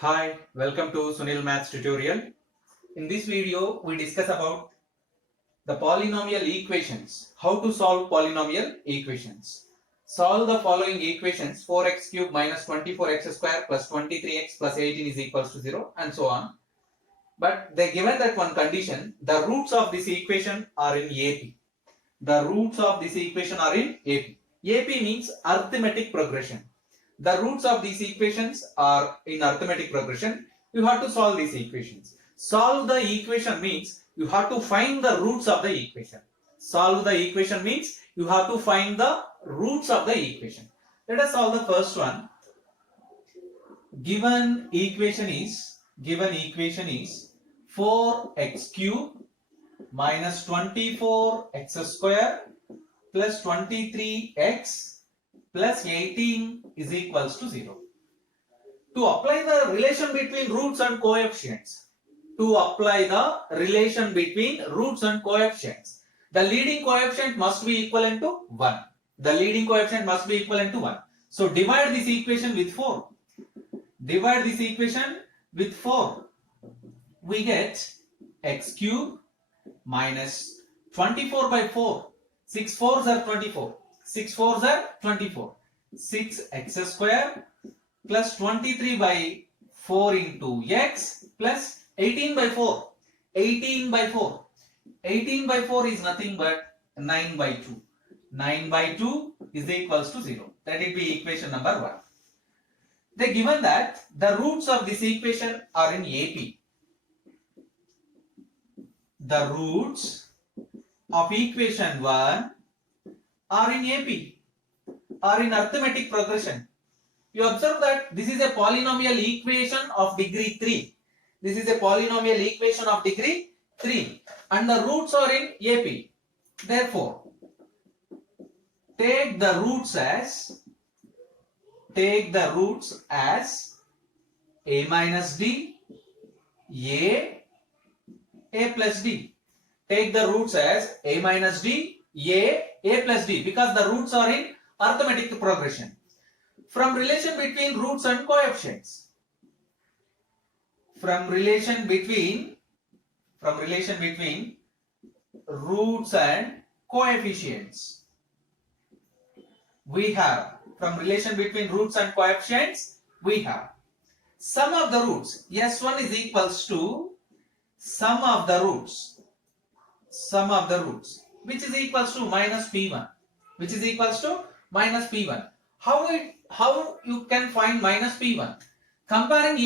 Hi, welcome to Sunil Maths tutorial. In this video, we discuss about the polynomial equations. How to solve polynomial equations. Solve the following equations: 4x cube minus 24x square plus 23x plus 18 is equals to 0 and so on. But they given that one condition, the roots of this equation are in AP. The roots of this equation are in AP. AP means arithmetic progression. The roots of these equations are in arithmetic progression. You have to solve these equations. Solve the equation means you have to find the roots of the equation. Solve the equation means you have to find the roots of the equation. Let us solve the first one. Given equation is 4x cube minus 24x square plus 23x plus 18 is equals to 0. To apply the relation between roots and coefficients, the leading coefficient must be equivalent to 1. So divide this equation with 4. We get x cube minus 24 by 4. 6 4s are 24. 6 4s are 24. 6x square plus 23 by 4 into x plus 18 by 4. 18 by 4. 18 by 4 is nothing but 9 by 2. 9 by 2 is equals to 0. That will be equation number 1. They given that the roots of this equation are in AP. The roots of equation 1 are in AP, are in arithmetic progression. You observe that this is a polynomial equation of degree 3. This is a polynomial equation of degree 3 and the roots are in AP. Therefore, take the roots as a minus d, a plus d. Take the roots as a minus d, a plus d, because the roots are in arithmetic progression. From relation between roots and coefficients. From relation between roots and coefficients. We have sum of the roots. S1 is equals to sum of the roots, which is equals to minus P1. How you can find minus P1? Comparing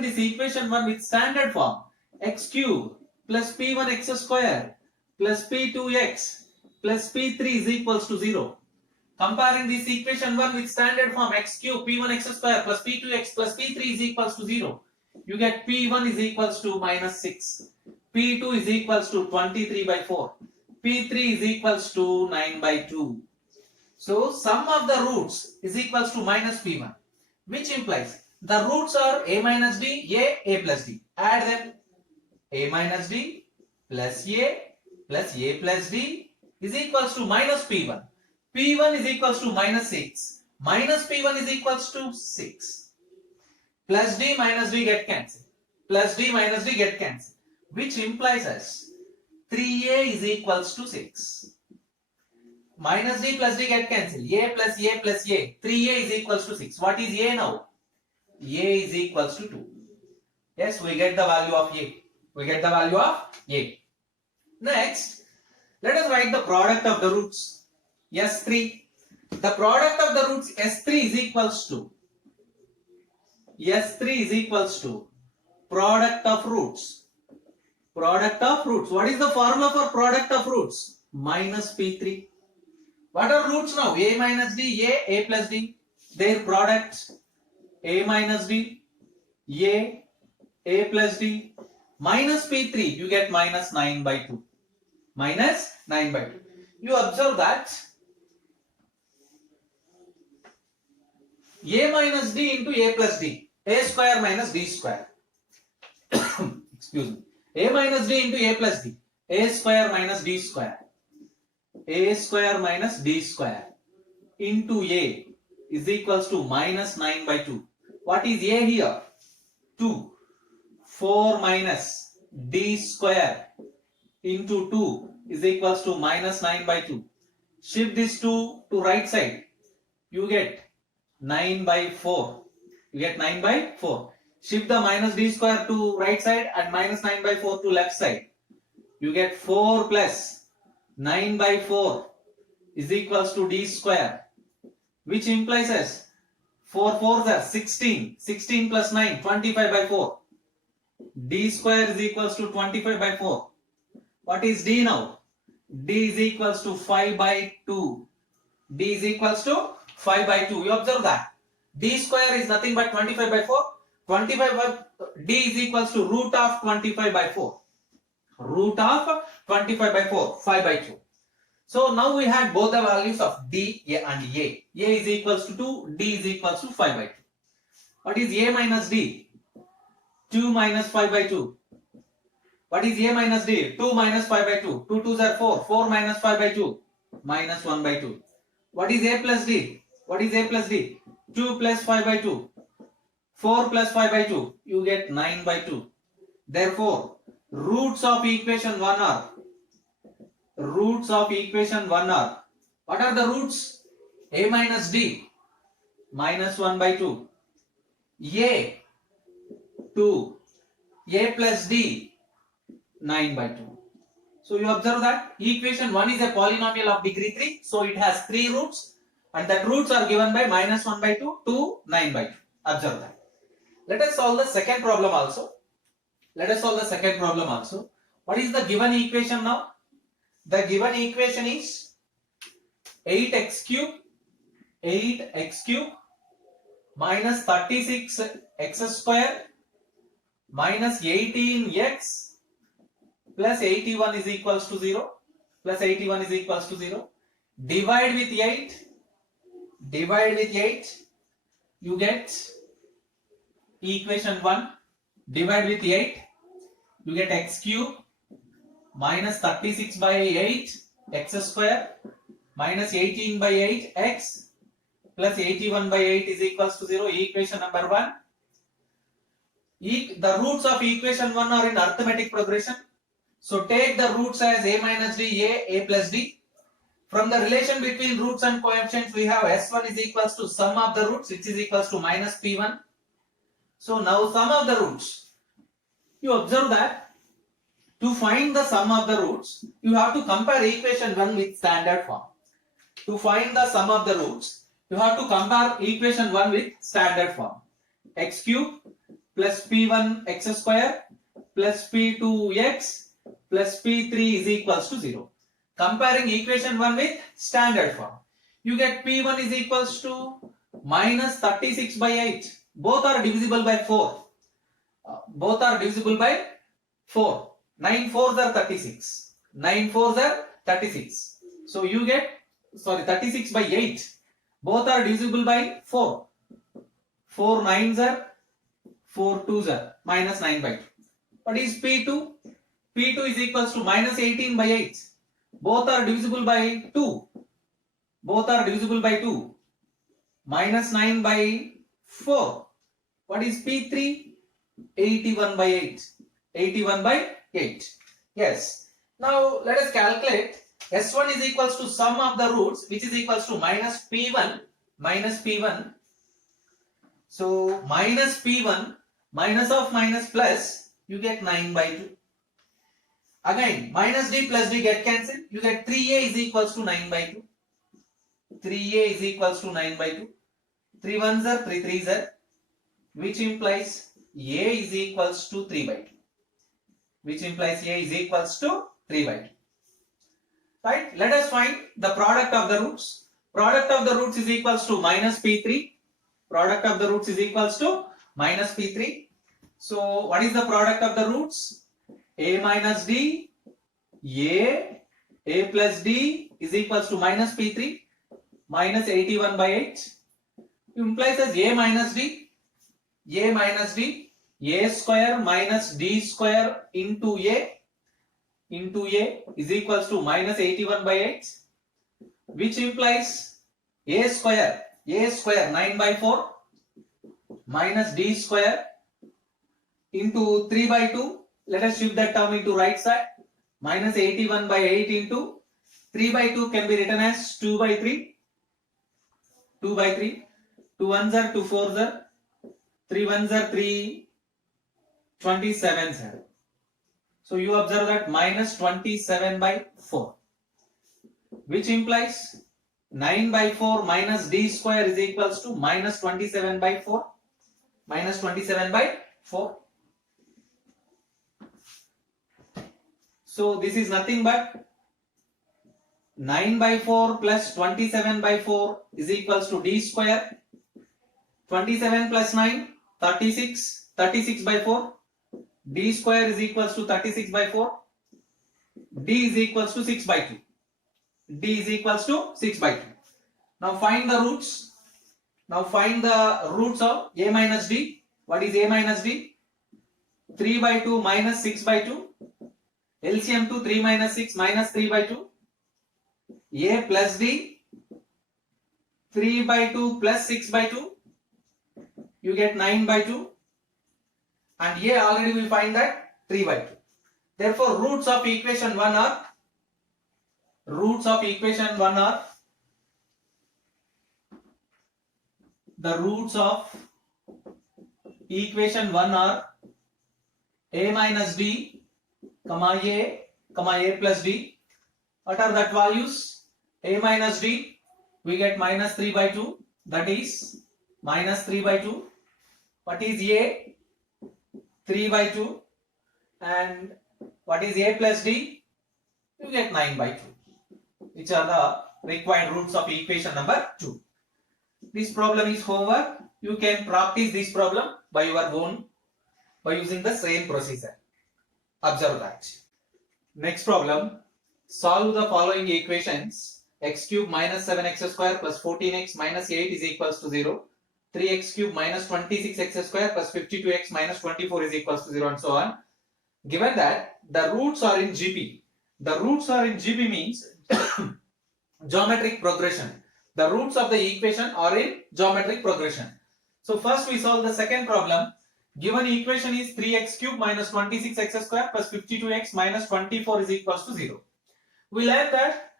this equation 1 with standard form, x cube plus P1x square plus P2x plus P3 is equals to 0. Comparing this equation 1 with standard form, x cube P1x square plus P2x plus P3 is equals to 0. You get P1 is equals to minus 6. P2 is equals to 23 by 4. P3 is equals to 9 by 2. So sum of the roots is equals to minus P1, which implies the roots are a minus d, a plus d. Add them. A minus d plus a plus d is equals to minus P1. P1 is equals to minus 6. Minus P1 is equals to 6. Plus d minus d get cancelled. Which implies us 3a is equals to 6. Minus d plus d get cancelled. A. 3a is equals to 6. What is a now? A is equals to 2. Yes, we get the value of a. Next, let us write the product of the roots. S3. The product of the roots S3 is equals to product of roots. What is the formula for product of roots? Minus P3. What are roots now? A minus d, a plus d. Their product a minus d, a plus d. Minus P3, you get minus 9 by 2. You observe that a minus d into a plus d. A square minus d square. Excuse me. A minus d into a plus d. A square minus d square. A square minus d square into a is equals to minus 9 by 2. What is a here? 2. 4 minus d square into 2 is equals to minus 9 by 2. Shift this 2 to right side. You get 9 by 4. You get 9 by 4. Shift the minus d square to right side and minus 9 by 4 to left side. You get 4 plus 9 by 4 is equals to d square, which implies as 4 4s are 16. 16 plus 9, 25 by 4. D square is equals to 25 by 4. What is D now? D is equals to 5 by 2. D is equals to 5 by 2. You observe that. D square is nothing but 25 by 4. 25 by D is equals to root of 25 by 4. Root of 25 by 4, 5 by 2. So now we had both the values of D and A. A is equals to 2, D is equals to 5 by 2. What is A minus D? 2 minus 5 by 2. What is A minus D? 2 minus 5 by 2. 2 2s are 4. 4 minus 5 by 2. Minus 1 by 2. What is A plus D? What is A plus D? 2 plus 5 by 2. 4 plus 5 by 2. You get 9 by 2. Therefore, roots of equation 1 are. Roots of equation 1 are. What are the roots? A minus D. Minus 1 by 2. A. 2. A plus D. 9 by 2. So you observe that equation 1 is a polynomial of degree 3. So it has 3 roots and that roots are given by minus 1 by 2 to 9 by 2. Observe that. Let us solve the second problem also. Let us solve the second problem also. What is the given equation now? The given equation is 8x cube minus 36x square minus 18x plus 81 is equals to 0. Plus 81 is equals to 0. Divide with 8. Divide with 8. You get equation 1. Divide with 8. You get x cube minus 36 by 8 x square minus 18 by 8 x plus 81 by 8 is equals to 0. Equation number 1. The roots of equation 1 are in arithmetic progression. So take the roots as a minus d, a plus d. From the relation between roots and coefficients, we have s1 is equals to sum of the roots, which is equals to minus p1. So now sum of the roots. You observe that to find the sum of the roots, you have to compare equation 1 with standard form. To find the sum of the roots, you have to compare equation 1 with standard form. X cube plus p1 x square plus p2x plus p3 is equals to 0. Comparing equation 1 with standard form, you get p1 is equals to minus 36 by 8. Both are divisible by 4. Both are divisible by 4. 9 4s are 36. 9 4s are 36. So you get, 36 by 8. Both are divisible by 4. 4 9s are, 4 2s are, minus 9 by 2. What is P2? P2 is equals to minus 18 by 8. Both are divisible by 2. Both are divisible by 2. Minus 9 by 4. What is P3? 81 by 8. 81 by 8. Yes. Now let us calculate. S1 is equals to sum of the roots, which is equals to minus P1. Minus P1. So minus P1 minus of minus plus, you get 9 by 2. Again, minus d plus d get cancelled. You get 3a is equals to 9 by 2. 3a is equals to 9 by 2. 3 1s are 3 3s are, which implies a is equals to 3 by 2. Which implies a is equals to 3 by 2. Right? Let us find the product of the roots. Product of the roots is equals to minus p3. Product of the roots is equals to minus p3. So what is the product of the roots? A minus d, a plus d is equals to minus p3 minus 81 by 8. Implies as a minus d, a square minus d square into a is equals to minus 81 by 8, which implies a square 9 by 4 minus d square into 3 by 2. Let us shift that term into right side. Minus 81 by 8 into 3 by 2 can be written as 2 by 3. 2 by 3. 2 ones are 2 fours are 3 ones are 3 27s are. So you observe that minus 27 by 4, which implies 9 by 4 minus d square is equals to minus 27 by 4. Minus 27 by 4. So this is nothing but 9 by 4 plus 27 by 4 is equals to d square. 27 plus 9, 36. 36 by 4. D square is equals to 36 by 4. D is equals to 6 by 2. D is equals to 6 by 2. Now find the roots. Now find the roots of a minus d. What is a minus d? 3 by 2 minus 6 by 2. LCM 2, 3 minus 6 minus 3 by 2. A plus d. 3 by 2 plus 6 by 2. You get 9 by 2. And A already we find that 3 by 2. Therefore, roots of equation 1 are the roots of equation 1 are a minus d, a plus d. What are that values? A minus d, we get minus 3 by 2, that is minus 3 by 2. What is a? 3 by 2. And what is a plus d? You get 9 by 2. Which are the required roots of equation number 2. This problem is homework. You can practice this problem by your own by using the same procedure. Observe that. Next problem. Solve the following equations. X cube minus 7x square plus 14x minus 8 is equals to 0. 3x cube minus 26x square plus 52x minus 24 is equals to 0, and so on. Given that the roots are in GP. The roots are in GP means geometric progression. The roots of the equation are in geometric progression. So first we solve the second problem. Given equation is 3x cube minus 26x square plus 52x minus 24 is equals to 0. We learned that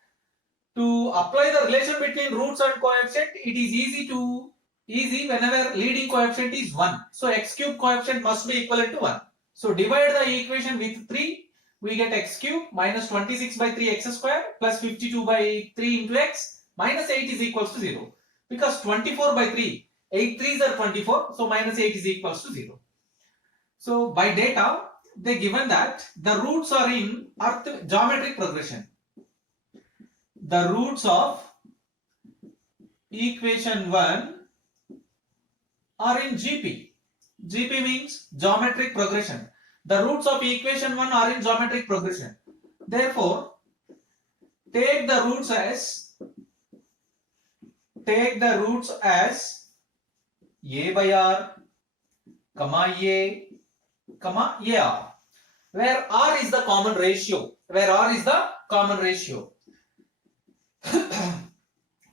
to apply the relation between roots and coefficient, it is easy whenever leading coefficient is 1. So x cube coefficient must be equivalent to 1. So divide the equation with 3. We get x cube minus 26 by 3 x square plus 52 by 3 into x minus 8 is equals to 0. Because 24 by 3, 8 3s are 24, so minus 8 is equals to 0. So by data, they given that the roots are in geometric progression. The roots of equation 1 are in GP. GP means geometric progression. The roots of equation 1 are in geometric progression. Therefore, take the roots as a by r, a, ar, where r is the common ratio.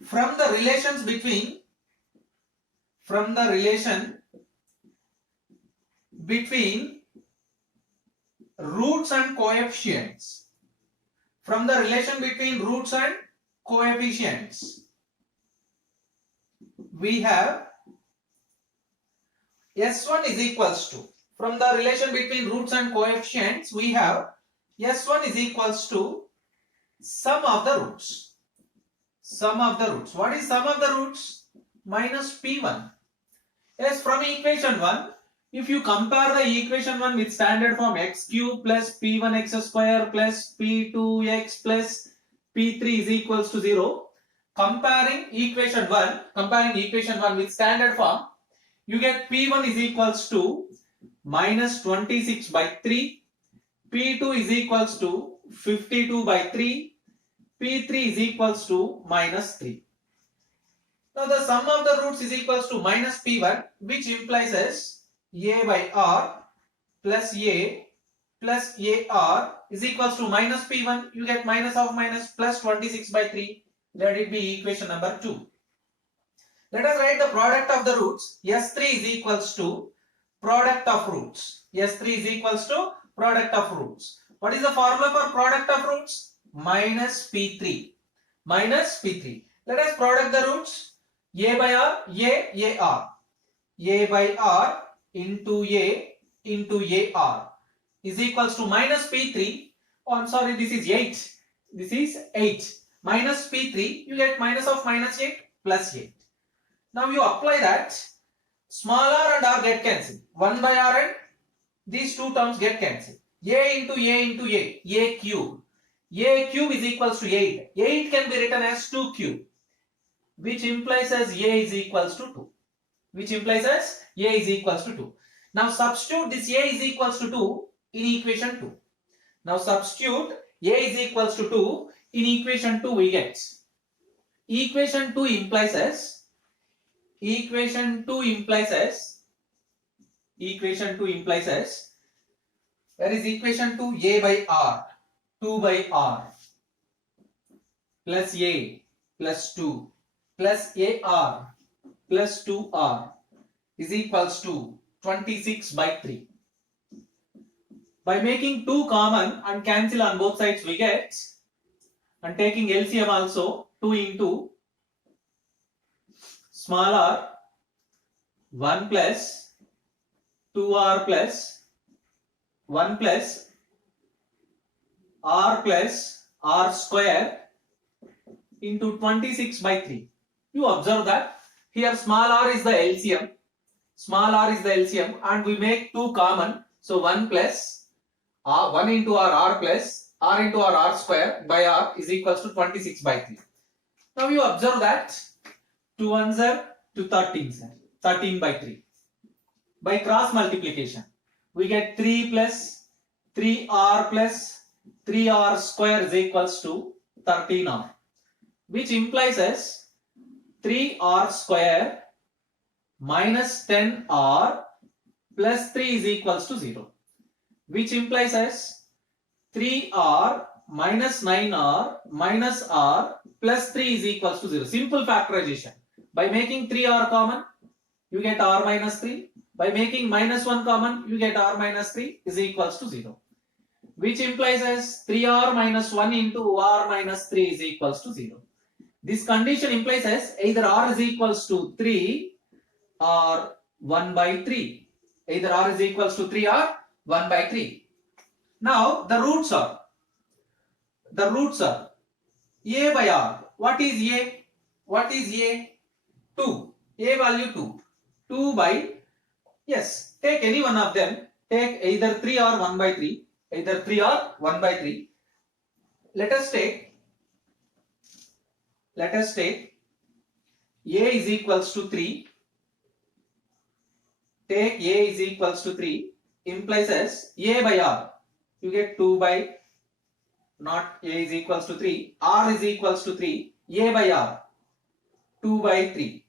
From the relation between roots and coefficients. We have S1 is equals to, from the relation between roots and coefficients, we have S1 is equals to sum of the roots. What is sum of the roots? Minus P1. Yes, from equation 1, if you compare the equation 1 with standard form x cube plus P1x square plus P2x plus P3 is equals to 0, comparing equation 1 with standard form, you get P1 is equals to minus 26 by 3, P2 is equals to 52 by 3, P3 is equals to minus 3. Now the sum of the roots is equals to minus P1, which implies as a by r plus a plus ar is equals to minus P1. You get minus of minus plus 26 by 3. Let it be equation number 2. Let us write the product of the roots. S3 is equals to product of roots. S3 is equals to product of roots. What is the formula for product of roots? Minus P3. Minus P3. Let us product the roots. A by R, A R. A by R into A R is equals to minus P3. Oh, I'm sorry, this is 8. This is 8. Minus P3, you get minus of minus 8 plus 8. Now you apply that. Small r and r get cancelled. 1 by r and these two terms get cancelled. A into A cube. A cube is equals to 8. 8 can be written as 2 cube, which implies as A is equals to 2. Which implies as A is equals to 2. Now substitute this A is equals to 2 in equation 2. Now substitute A is equals to 2 in equation 2 we get. Equation 2 implies as where is equation 2? A by R, 2 by R plus A plus 2 plus AR plus 2R is equals to 26 by 3. By making 2 common and cancel on both sides we get, and taking LCM also, 2 into small r 1 plus 2r plus 1 plus r square into 26 by 3. You observe that here small r is the LCM. Small r is the LCM and we make 2 common. So 1 plus r, 1 into r plus r into r square by r is equals to 26 by 3. Now you observe that 2 ones are to 13, 13 by 3. By cross multiplication, we get 3 plus 3r plus 3r square is equals to 13r, which implies as 3r square minus 10r plus 3 is equals to 0, which implies as 3r minus 9r minus r plus 3 is equals to 0. Simple factorization. By making 3r common, you get r minus 3. By making minus 1 common, you get r minus 3 is equals to 0. Which implies as 3r minus 1 into r minus 3 is equals to 0. This condition implies as either r is equals to 3 or 1 by 3. Either r is equals to 3 or 1 by 3. Now the roots are a by r. What is a? What is a? 2. A value 2. 2 by, yes, take any one of them. Take either 3 or 1 by 3. Either 3 or 1 by 3. Let us take a is equals to 3. Take a is equals to 3 implies as a by r. You get 2 by, not a is equals to 3. R is equals to 3. A by r 2 by 3.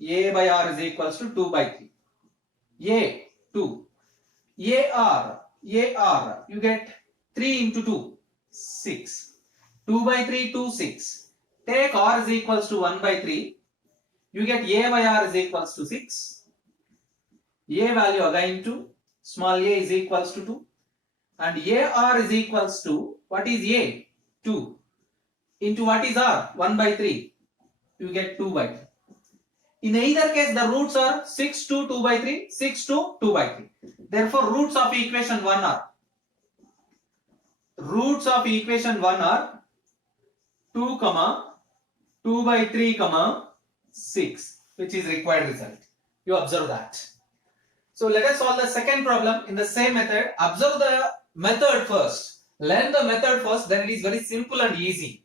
A by r is equals to 2 by 3. A 2. AR you get 3 into 2 6. 2 by 3 2 6. Take r is equals to 1 by 3. You get a by r is equals to 6. A value again 2. Small a is equals to 2. And AR is equals to, what is A? 2. Into what is R? 1 by 3. You get 2 by 3. In either case, the roots are 6 to 2 by 3, 6 to 2 by 3. Therefore, roots of equation 1 are 2, 2 by 3, 6, which is required result. You observe that. So let us solve the second problem in the same method. Observe the method first. Learn the method first, then it is very simple and easy.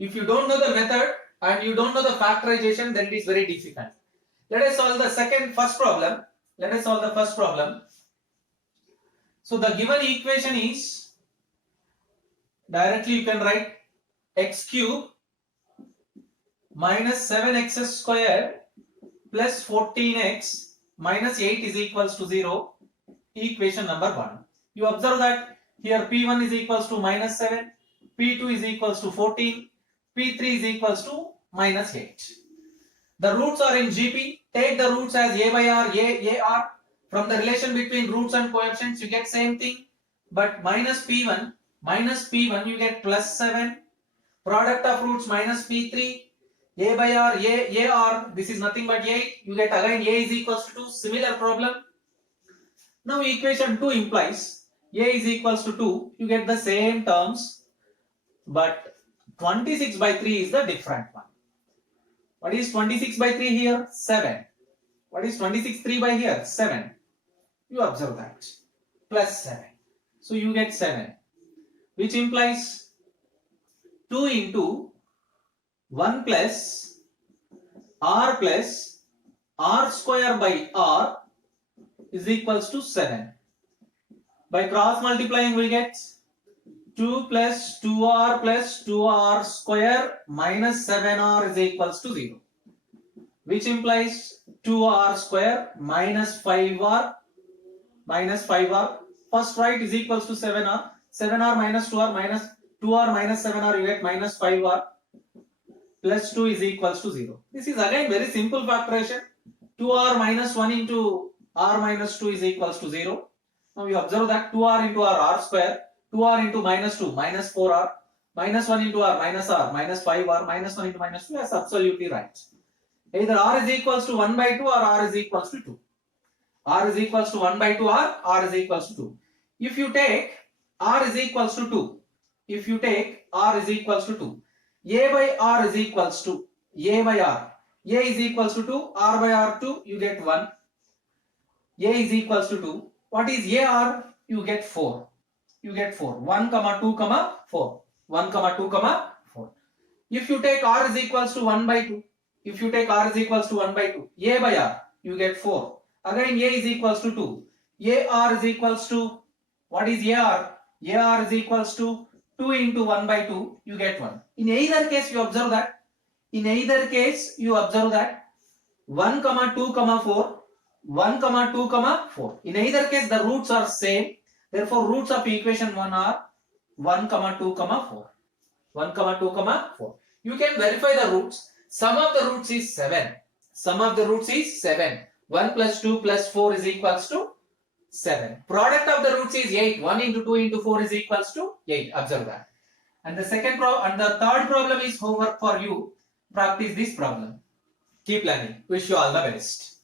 If you don't know the method and you don't know the factorization, then it is very difficult. Let us solve the first problem. Let us solve the first problem. So the given equation is, directly you can write x cube minus 7x square plus 14x minus 8 is equals to 0, equation number 1. You observe that here P1 is equals to minus 7, P2 is equals to 14, P3 is equals to minus 8. The roots are in GP. Take the roots as a by r, a r. From the relation between roots and coefficients, you get same thing. But minus p1 you get plus 7. Product of roots minus p3. A by r, a r. This is nothing but 8. You get again a is equals to 2. Similar problem. Now equation 2 implies a is equals to 2. You get the same terms. But 26 by 3 is the different one. What is 26 by 3 here? 7. What is 26 3 by here? 7. You observe that. Plus 7. So you get 7. Which implies 2 into 1 plus r square by r is equals to 7. By cross multiplying we get 2 plus 2r plus 2r square minus 7r is equals to 0. Which implies 2r square minus 5r. First right is equals to 7r. 7r minus 2r minus 2r minus 7r, you get minus 5r plus 2 is equals to 0. This is again very simple factorization. 2r minus 1 into r minus 2 is equals to 0. Now you observe that 2r into r square, 2r into minus 2 minus 4r, minus 1 into r minus 5r, minus 1 into minus 2 is absolutely right. Either r is equals to 1 by 2 or r is equals to 2. R is equals to 1 by 2 or r is equals to 2. If you take r is equals to 2, a by r is equals to a by r. A is equals to 2, r by r 2, you get 1. A is equals to 2. What is AR? You get 4. 1, 2, 4. 1, 2, 4. If you take r is equals to 1 by 2, a by r, you get 4. Again a is equals to 2. AR is equals to, what is AR? AR is equals to 2 into 1 by 2, you get 1. In either case you observe that 1, 2, 4. 1, 2, 4. In either case the roots are same. Therefore roots of equation 1 are 1, 2, 4. 1, 2, 4. You can verify the roots. Sum of the roots is 7. 1 plus 2 plus 4 is equals to 7. Product of the roots is 8. 1 into 2 into 4 is equals to 8. Observe that. And the third problem is homework for you. Practice this problem. Keep learning. Wish you all the best.